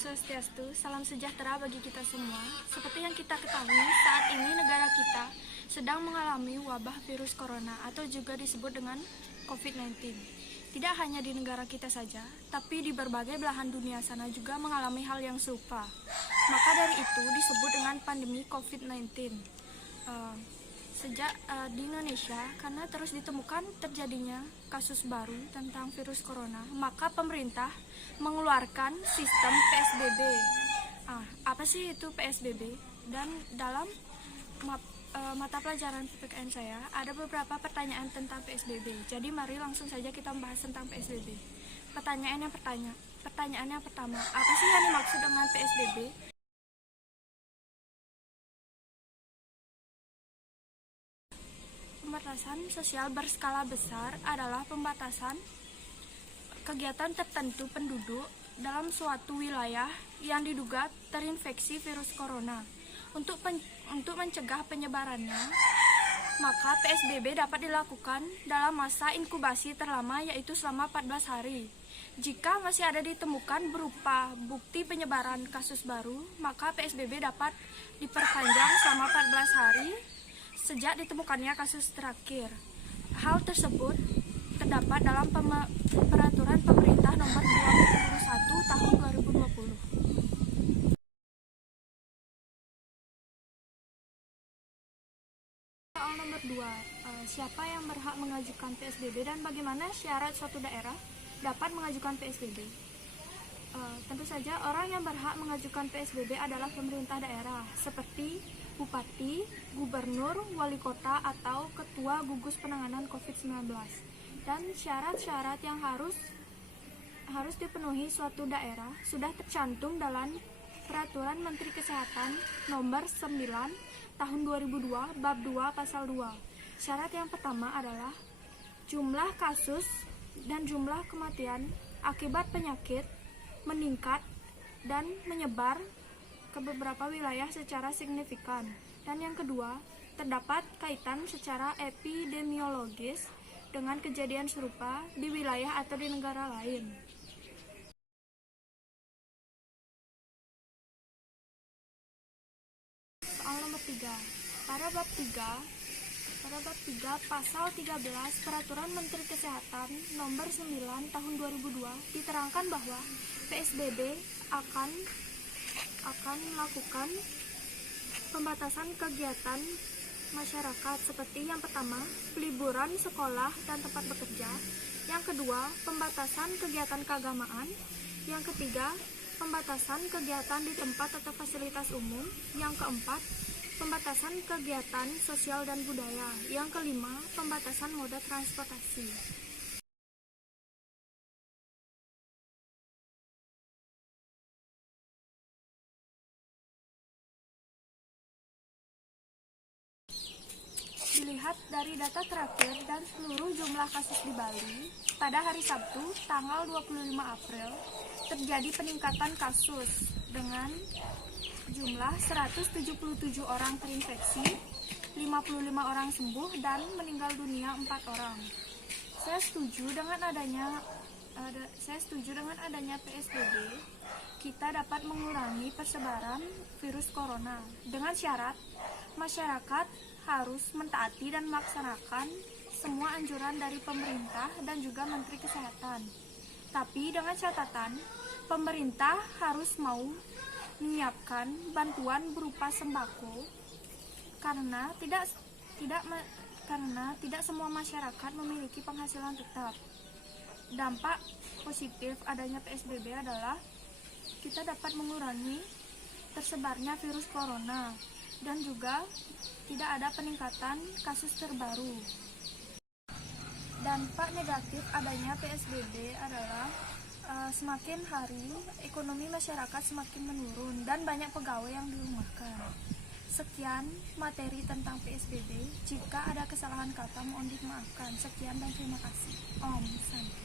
Swastiastu, salam sejahtera bagi kita semua. Seperti yang kita ketahui, saat ini negara kita sedang mengalami wabah virus corona atau juga disebut dengan COVID-19. Tidak hanya di negara kita saja, tapi di berbagai belahan dunia sana juga mengalami hal yang serupa. Maka dari itu disebut dengan pandemi COVID-19. Sejak di Indonesia, karena terus ditemukan terjadinya kasus baru tentang virus corona, maka pemerintah mengeluarkan sistem PSBB. Apa sih itu PSBB? Dan dalam mata pelajaran PPKN saya, ada beberapa pertanyaan tentang PSBB. Jadi mari langsung saja kita membahas tentang PSBB. Pertanyaan yang pertama, apa sih yang dimaksud dengan PSBB? Pembatasan sosial berskala besar adalah pembatasan kegiatan tertentu penduduk dalam suatu wilayah yang diduga terinfeksi virus corona. Untuk mencegah penyebarannya, maka PSBB dapat dilakukan dalam masa inkubasi terlama, yaitu selama 14 hari. Jika masih ada ditemukan berupa bukti penyebaran kasus baru, maka PSBB dapat diperpanjang selama 14 hari sejak ditemukannya kasus terakhir. Hal tersebut terdapat dalam peraturan pemerintah nomor 21 tahun 2020. Soal nomor 2, siapa yang berhak mengajukan PSBB dan bagaimana syarat suatu daerah dapat mengajukan PSBB? Tentu saja orang yang berhak mengajukan PSBB adalah pemerintah daerah, seperti bupati, gubernur, wali kota, atau ketua gugus penanganan COVID-19. Dan syarat-syarat yang harus dipenuhi suatu daerah sudah tercantum dalam Peraturan Menteri Kesehatan Nomor 9 Tahun 2002 Bab 2 Pasal 2. Syarat yang pertama adalah jumlah kasus dan jumlah kematian akibat penyakit meningkat dan menyebar ke beberapa wilayah secara signifikan. Dan yang kedua, terdapat kaitan secara epidemiologis dengan kejadian serupa di wilayah atau di negara lain. Soal nomor 3. Pada bab 3 pasal 13 Peraturan Menteri Kesehatan Nomor 9 Tahun 2002 diterangkan bahwa PSBB akan melakukan pembatasan kegiatan masyarakat seperti yang pertama, peliburan sekolah dan tempat bekerja, yang kedua, pembatasan kegiatan keagamaan, yang ketiga, pembatasan kegiatan di tempat atau fasilitas umum, yang keempat, pembatasan kegiatan sosial dan budaya, yang kelima, pembatasan moda transportasi. Dilihat dari data terakhir dan seluruh jumlah kasus di Bali, pada hari Sabtu, tanggal 25 April, terjadi peningkatan kasus dengan jumlah 177 orang terinfeksi, 55 orang sembuh, dan meninggal dunia 4 orang. Saya setuju dengan adanya PSBB, kita dapat mengurangi persebaran virus corona dengan syarat masyarakat harus mentaati dan melaksanakan semua anjuran dari pemerintah dan juga Menteri Kesehatan. Tapi dengan catatan, pemerintah harus mau menyiapkan bantuan berupa sembako karena tidak semua masyarakat memiliki penghasilan tetap. Dampak positif adanya PSBB adalah kita dapat mengurangi tersebarnya virus corona dan juga tidak ada peningkatan kasus terbaru. Dampak negatif adanya PSBB adalah semakin hari ekonomi masyarakat semakin menurun dan banyak pegawai yang dirumahkan. Sekian materi tentang PSBB. Jika ada kesalahan kata mohon dimaafkan. Sekian dan terima kasih. Om Santi.